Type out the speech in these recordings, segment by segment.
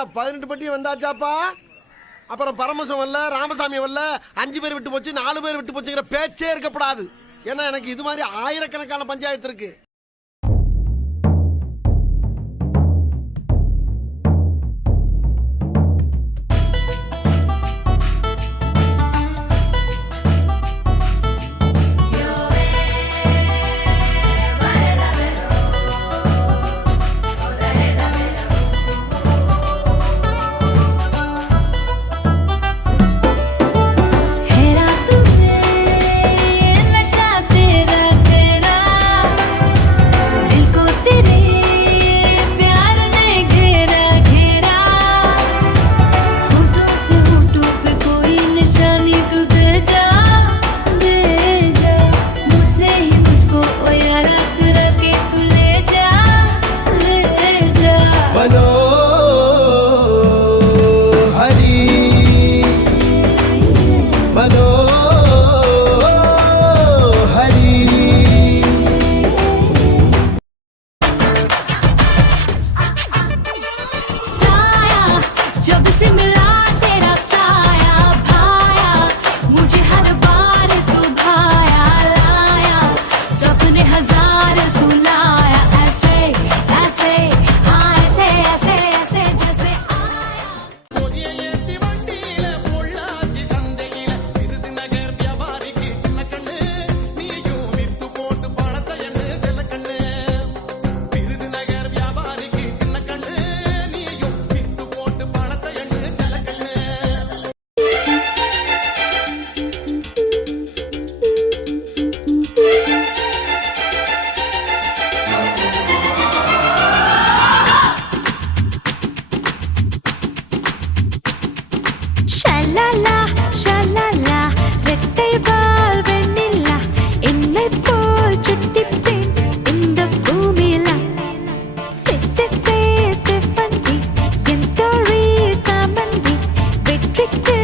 18 பட்டி வந்தாச்சாப்பா. அப்புறம் பரமசம் வரல, ராமசாமி வரல, 5 பேர் விட்டு போச்சு, 4 பேர் விட்டு போச்சுங்கிற பேச்சே இருக்கப்படாது. ஏன்னா எனக்கு இது மாதிரி ஆயிரக்கணக்கான பஞ்சாயத்து இருக்கு. जब से मिला तेरा साया भाया, मुझे हर बार तू भाया लाया, सपने हजार तू लाया, ऐसे ऐसे हाँ ऐसे ऐसे ऐसे जैसे आया. ஷலலா ஷலலா ரெட்டை வால் வெண்ணிலா, என்னை போல் சுட்டி பெண் இந்த பூமியில. சே சே சே செவ்வந்தி என் தோழி சாமந்தி, வெற்றிக்கு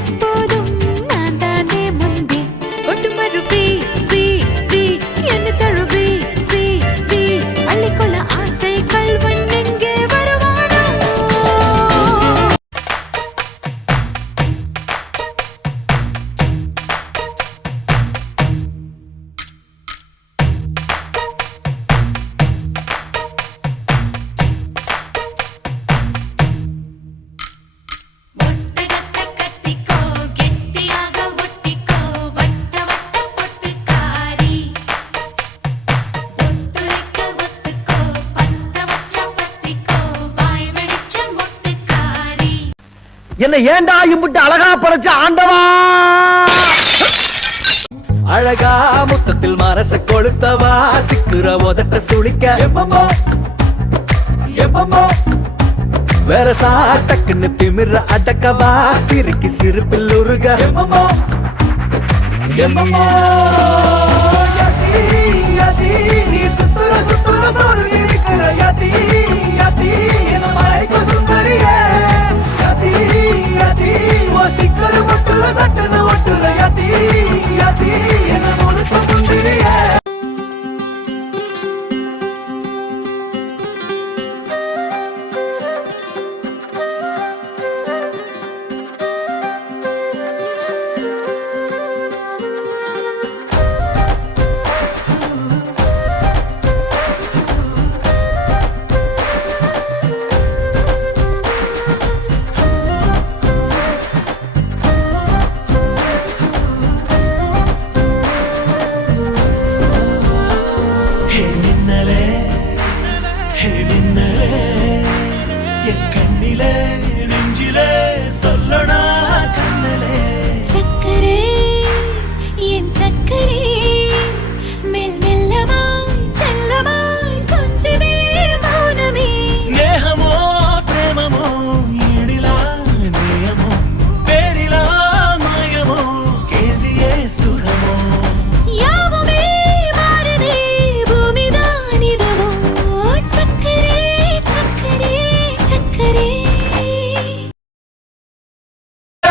எப்போதும் நான் தானே முந்தி. ஒட்டுமரு பி பி பி என்ன தழுவி பி பி, அள்ளிக்கொள்ள ஆசை கல்வன் எங்கே வருவானோ. ஒட்டகத்தை கட்டிக்கோ கெட்டியாக ஒட்டிக்கோ, வட்ட வட்ட பொட்டுக்காரி ஒத்துழைக்க ஒத்துக்கோ, பத்த வச்ச பத்திக்கோ, வாய் வெடிச்ச மொட்டுக்காரி. என்ன ஏண்டா இம்புட்டு அழகா படைச்ச ஆண்டவா? அழகா முத்தத்தில் மரச கொளுத்தவா, சிக்குற உதட்ட சுளிக்க எப்பமோ எப்பமோ வேற சாட்டக்குன்னு திமிர அடக்கவா, சிரிக்கி சிரிப்பில் உருக எப்பமோ எப்பமோ. யதி யதி நீ சுத்துற சுத்துற சொருகி இருக்கிற யதி